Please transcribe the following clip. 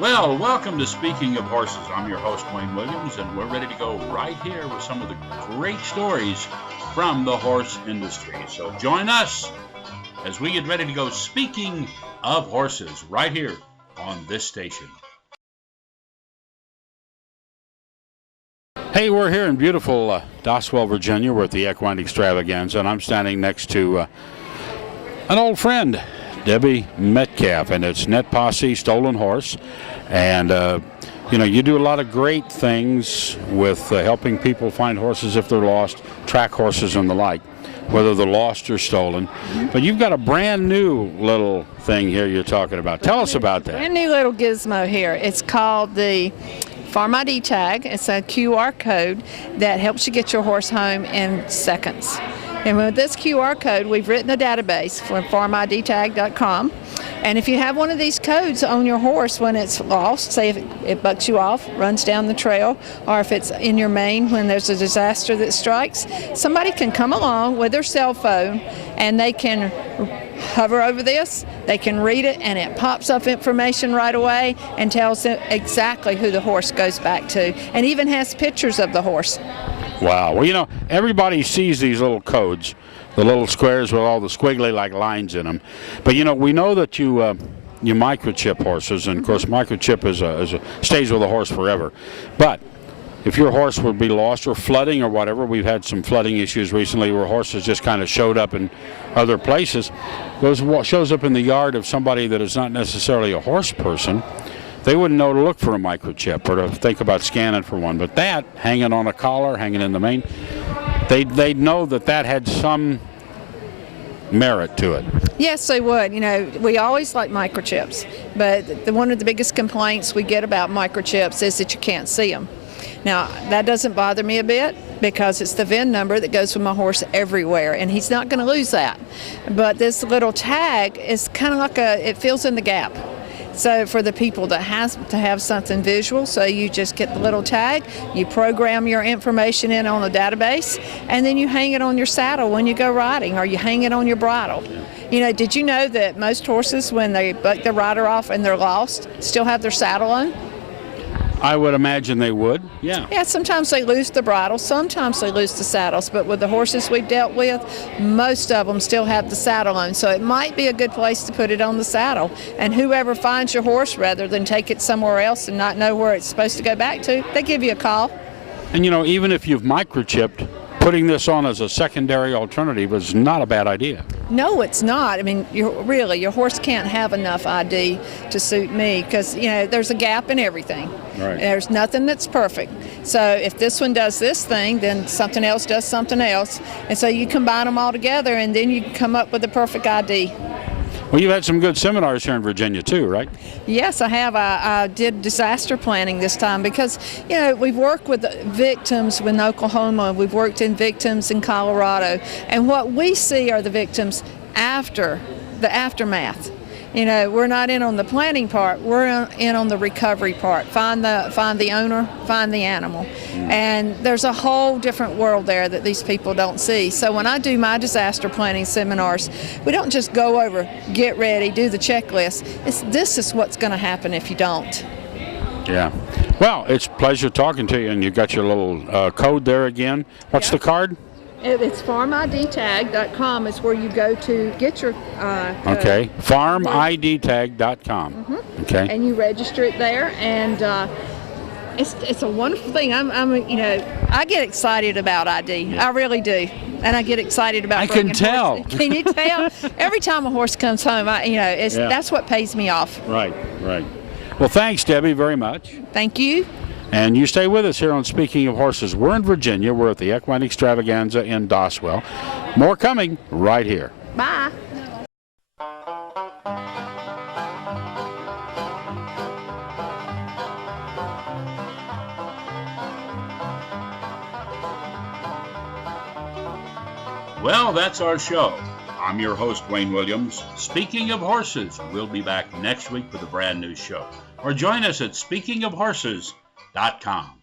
Well, welcome to Speaking of Horses. I'm your host, Wayne Williams, and we're ready to go right here with some of the great stories from the horse industry. So join us as we get ready to go Speaking of Horses right here on this station. Hey, we're here in beautiful Doswell, Virginia. We're at the Equine Extravaganza, and I'm standing next to an old friend, Debi Metcalf, and it's Net Posse, Stolen Horse. And, you do a lot of great things with helping people find horses if they're lost, track horses and the like, whether they're lost or stolen. But you've got a brand new little thing here you're talking about. Tell us about that. Brand new little gizmo here. It's called the Farm ID tag. It's a QR code that helps you get your horse home in seconds. And with this QR code, we've written a database for farmidtag.com. And if you have one of these codes on your horse when it's lost, say if it bucks you off, runs down the trail, or if it's in your mane when there's a disaster that strikes, somebody can come along with their cell phone and they can hover over this, they can read it, and it pops up information right away and tells them exactly who the horse goes back to, and even has pictures of the horse. Wow. Well, everybody sees these little codes, the little squares with all the squiggly like lines in them. But, we know that you microchip horses, and, of course, microchip stays with a horse forever. But if your horse would be lost or flooding or whatever, we've had some flooding issues recently where horses just kind of showed up in other places. Shows up in the yard of somebody that is not necessarily a horse person. They wouldn't know to look for a microchip or to think about scanning for one. But that, hanging on a collar, hanging in the mane, they'd know that had some merit to it. Yes, they would. We always like microchips, but one of the biggest complaints we get about microchips is that you can't see them. Now, that doesn't bother me a bit because it's the VIN number that goes with my horse everywhere, and he's not going to lose that. But this little tag is kind of like it fills in the gap. So for the people that has to have something visual, so you just get the little tag, you program your information in on a database, and then you hang it on your saddle when you go riding, or you hang it on your bridle. Did you know that most horses, when they buck the rider off and they're lost, still have their saddle on? I would imagine they would, yeah. Yeah, sometimes they lose the bridle, sometimes they lose the saddles, but with the horses we've dealt with, most of them still have the saddle on, so it might be a good place to put it on the saddle. And whoever finds your horse, rather than take it somewhere else and not know where it's supposed to go back to, they give you a call. And even if you've microchipped, putting this on as a secondary alternative is not a bad idea. No, it's not. I mean, your horse can't have enough ID to suit me because, there's a gap in everything. Right. There's nothing that's perfect. So if this one does this thing, then something else does something else. And so you combine them all together, and then you can come up with the perfect ID. Well, you've had some good seminars here in Virginia, too, right? Yes, I have. I did disaster planning this time because, we've worked with victims in Oklahoma. We've worked in victims in Colorado. And what we see are the victims after the aftermath. We're not in on the planning part. We're in on the recovery part. Find the owner, find the animal. And there's a whole different world there that these people don't see. So when I do my disaster planning seminars, we don't just go over, get ready, do the checklist. This is what's going to happen if you don't. Yeah. Well, it's a pleasure talking to you, and you got your little code there again. What's the card? It's farmidtag.com is where you go to get your code. Okay, farmidtag.com. Mm-hmm. Okay. And you register it there, and it's a wonderful thing. I get excited about ID. Yeah. I really do, and I get excited about. I can tell. Horses. Can you tell? Every time a horse comes home, that's what pays me off. Right. Well, thanks, Debi, very much. Thank you. And you stay with us here on Speaking of Horses. We're in Virginia. We're at the Equine Extravaganza in Doswell. More coming right here. Bye. Well, that's our show. I'm your host, Wayne Williams. Speaking of Horses, we'll be back next week with a brand new show. Or join us at speakingofhorses.com.